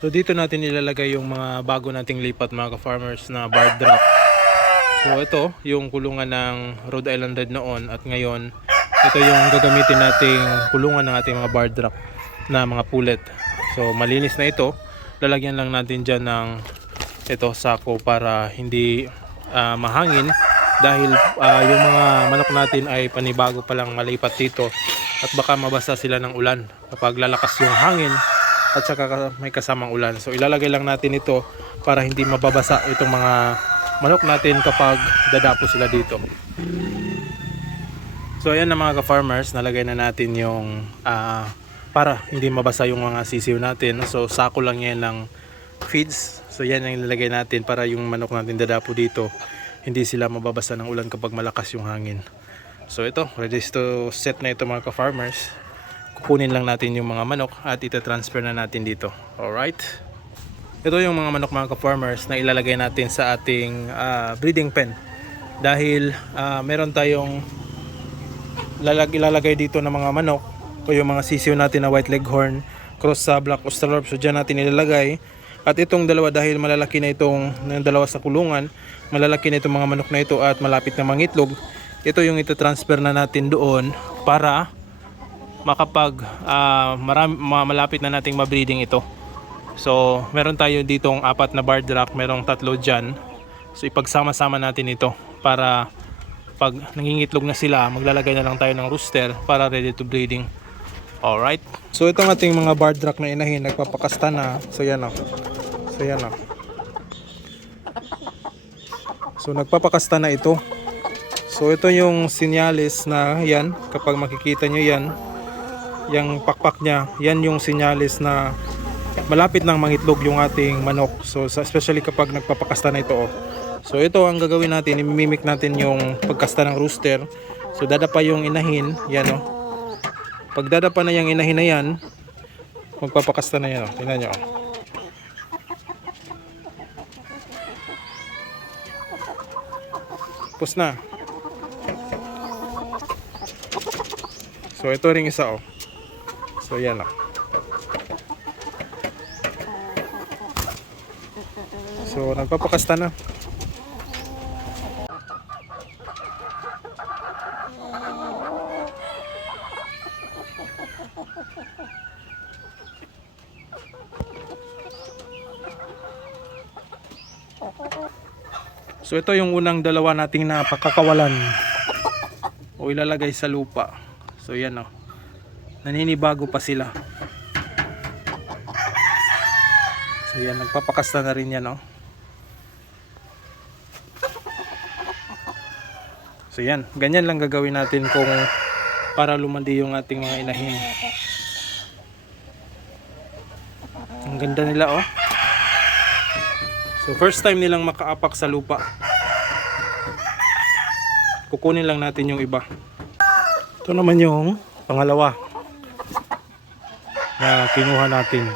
So dito natin ilalagay yung mga bago nating lipat mga ka-farmers na bar drop. So ito yung kulungan ng Rhode Island Red noon at ngayon ito yung gagamitin nating kulungan ng ating mga bar drop na mga pulet. So malinis na ito. Lalagyan lang natin dyan ng ito sako para hindi ah, mahangin dahil ah, yung mga manok natin ay panibago pa lang malipat dito at baka mabasa sila ng ulan kapag lalakas yung hangin at saka ka- may kasamang ulan. So ilalagay lang natin ito para hindi mababasa itong mga manok natin kapag dadapo sila dito. So ayan na mga ka-farmers, nalagay na natin yung ah, para hindi mabasa yung mga sisiw natin. So sako lang yan ng feeds. So yan ang ilalagay natin para yung manok natin dadapo dito hindi sila mababasa ng ulan kapag malakas yung hangin. So ito, ready to set na ito mga ka-farmers. Kukunin lang natin yung mga manok at ita-transfer na natin dito. Alright? Ito yung mga manok mga ka-farmers na ilalagay natin sa ating ah, breeding pen. Dahil ah, meron tayong lalag ilalagay dito ng mga manok o yung mga sisiw natin na white leghorn cross sa black australorp so dyan natin ilalagay at itong dalawa dahil malalaki na itong dalawa sa kulungan malalaki na itong mga manok na ito at malapit na mangitlog ito yung ito-transfer na natin doon para makapag ah, marami, ma- malapit na nating mabreeding ito so meron tayo ditong apat na bar rack merong tatlo dyan so ipagsama-sama natin ito para pag nangingitlog na sila, maglalagay na lang tayo ng rooster para ready to breeding. Alright. So itong ating mga barred rock na inahin, nagpapakasta na. So yan o. So yan o. So nagpapakasta na ito. So ito yung sinyalis na yan. Kapag makikita nyo yan, yung pakpak niya, yan yung sinyalis na malapit nang mangitlog yung ating manok. So especially kapag nagpapakasta na ito. Oh. So ito ang gagawin natin, imimimik natin yung pagkasta ng rooster. So dadapa yung inahin, yan oh. Pag dadapa na yung inahin na yan, magpapakasta na yan oh. Tingnan nyo oh. Tapos na. So ito ring isa oh. So yan oh. So nagpapakasta na. So ito yung unang dalawa nating napakakawalan o ilalagay sa lupa. So yan o. Naninibago pa sila. So yan, nagpapakasta na rin yan o. So yan, ganyan lang gagawin natin kung para lumandi yung ating mga inahin. Ang ganda nila oh. So first time nilang makaapak sa lupa. Kukunin lang natin yung iba. Ito naman yung pangalawa na kinuha natin.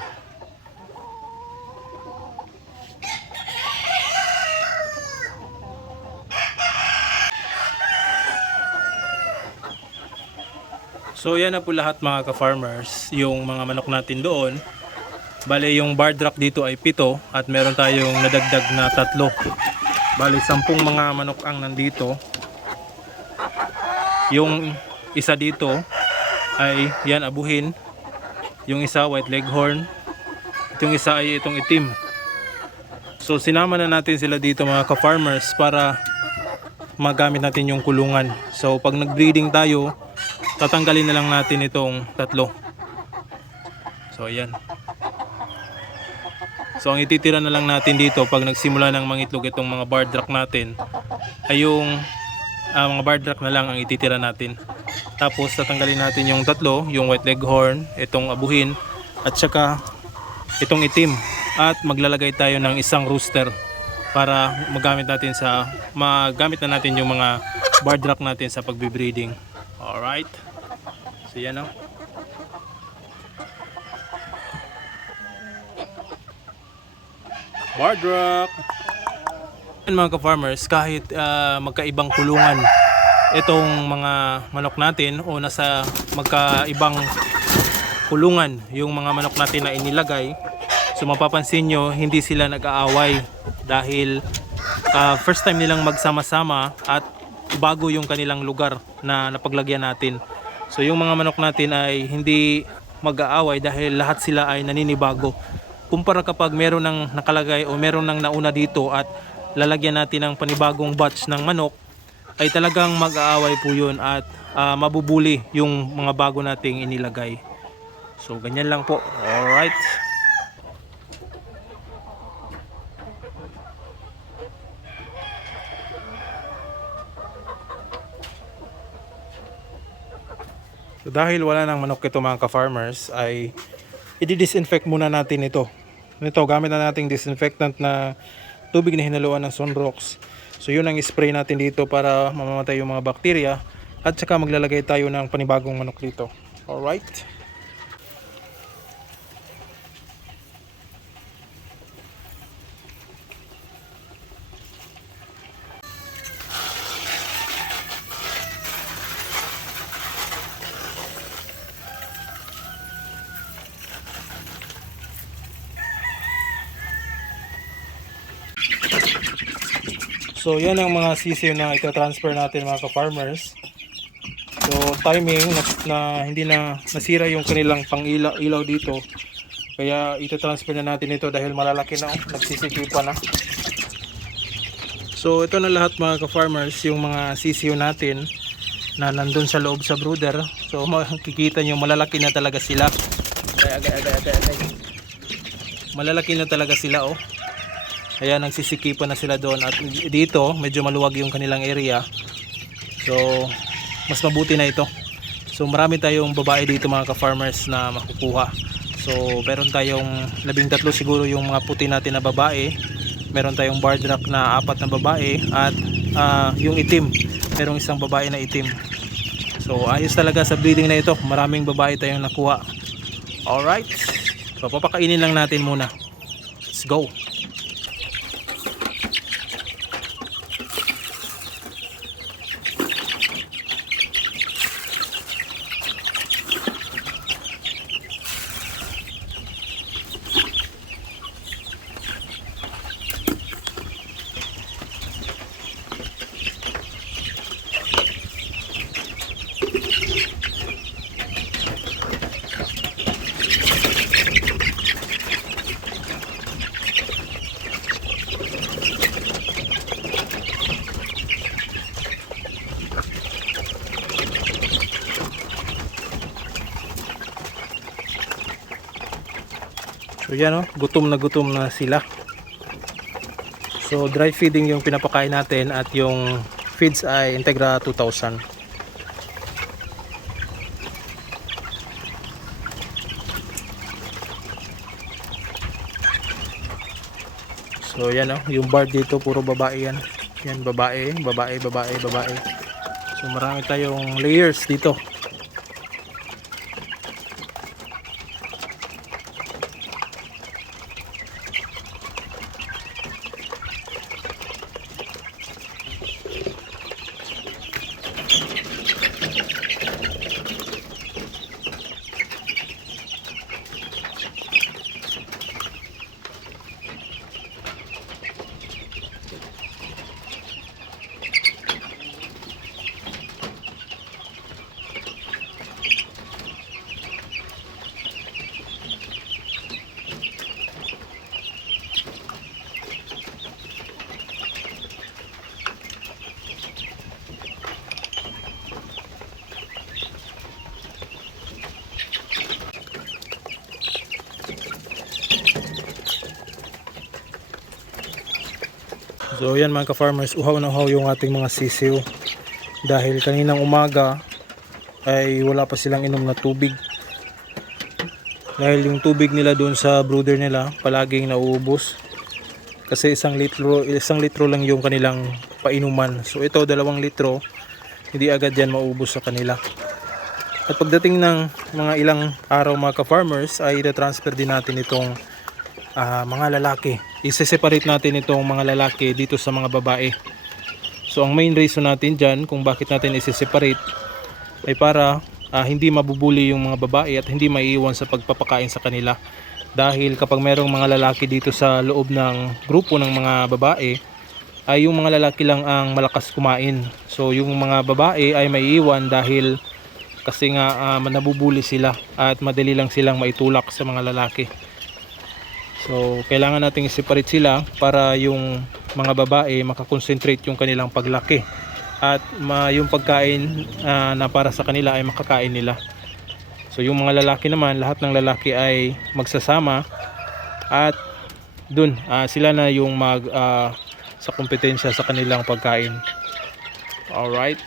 So yan na po lahat mga ka-farmers, yung mga manok natin doon. Bale yung bar drop dito ay pito at meron tayong nadagdag na tatlo. Bale sampung mga manok ang nandito. Yung isa dito ay yan abuhin. Yung isa white leghorn. Itong isa ay itong itim. So sinama na natin sila dito mga ka-farmers para magamit natin yung kulungan. So pag nag-breeding tayo, tatanggalin na lang natin itong tatlo. So ayan. So ang ititira na lang natin dito pag nagsimula ng mangitlog itong mga bar drac natin ay yung ah, mga bar drac na lang ang ititira natin. Tapos tatanggalin natin yung tatlo, yung white leghorn, itong abuhin at saka itong itim at maglalagay tayo ng isang rooster para magamit natin sa magamit na natin yung mga bar drac natin sa pagbe-breeding. Alright. So yan o. Bar drop. Mga ka-farmers, kahit ah, magkaibang kulungan itong mga manok natin o nasa magkaibang kulungan yung mga manok natin na inilagay So mapapansin nyo, hindi sila nag-aaway dahil ah, first time nilang magsama-sama at bago yung kanilang lugar na napaglagyan natin. So yung mga manok natin ay hindi mag-aaway dahil lahat sila ay naninibago. Kumpara kapag meron ng nakalagay o meron ng nauna dito at lalagyan natin ng panibagong batch ng manok, ay talagang mag-aaway po yun at ah, mabubuli yung mga bago nating inilagay. So ganyan lang po. Alright. So dahil wala nang manok ito mga ka-farmers ay i-disinfect muna natin ito. Ito gamit na nating disinfectant na tubig na hinaluan ng sunrox. So yun ang spray natin dito para mamamatay yung mga bakterya at saka maglalagay tayo ng panibagong manok dito. Alright? So yan ang mga sisiw na ito-transfer natin mga ka-farmers. So timing na, na hindi na nasira yung kanilang pang-ilaw ilaw dito. Kaya ito-transfer na natin ito dahil malalaki na, oh, nagsisikipa na. So ito na lahat mga ka-farmers, yung mga sisiw natin na nandun sa loob sa brooder. So makikita nyo malalaki na talaga sila. Agay, agay, agay, agay, agay. Malalaki na talaga sila oh. Kaya nagsisikipan na sila doon at dito medyo maluwag yung kanilang area. So mas mabuti na ito. So marami tayong babae dito mga ka-farmers na makukuha. So meron tayong labing tatlo siguro yung mga puti natin na babae. Meron tayong bardrack na apat na babae at ah, yung itim. Merong isang babae na itim. So ayos talaga sa breeding na ito. Maraming babae tayong nakuha. Alright. So papakainin lang natin muna. Let's go. So yan oh, gutom na gutom na sila. So dry feeding yung pinapakain natin at yung feeds ay Integra 2000. So yan oh, yung bar dito puro babae yan. Yan babae, babae, babae, babae. So marami tayong layers dito. So yan mga ka-farmers, uhaw na uhaw yung ating mga sisiw. Dahil kaninang umaga ay wala pa silang inom na tubig. Dahil yung tubig nila doon sa brooder nila palaging nauubos. Kasi isang litro, isang litro lang yung kanilang painuman. So ito dalawang litro, hindi agad yan maubos sa kanila. At pagdating ng mga ilang araw mga ka-farmers ay transfer din natin itong ah, mga lalaki. Ise-separate natin itong mga lalaki dito sa mga babae. So ang main reason natin dyan kung bakit natin ise-separate ay para ah, hindi mabubuli yung mga babae at hindi maiiwan sa pagpapakain sa kanila. Dahil kapag merong mga lalaki dito sa loob ng grupo ng mga babae, ay yung mga lalaki lang ang malakas kumain. So yung mga babae ay maiiwan dahil kasi nga ah, nabubuli sila at madali lang silang maitulak sa mga lalaki. So kailangan nating i-separate sila para yung mga babae makakonsentrate yung kanilang paglaki at ma yung pagkain ah, na para sa kanila ay makakain nila. So yung mga lalaki naman, lahat ng lalaki ay magsasama at dun ah, sila na yung mag ah, sa kompetensya sa kanilang pagkain. Alright.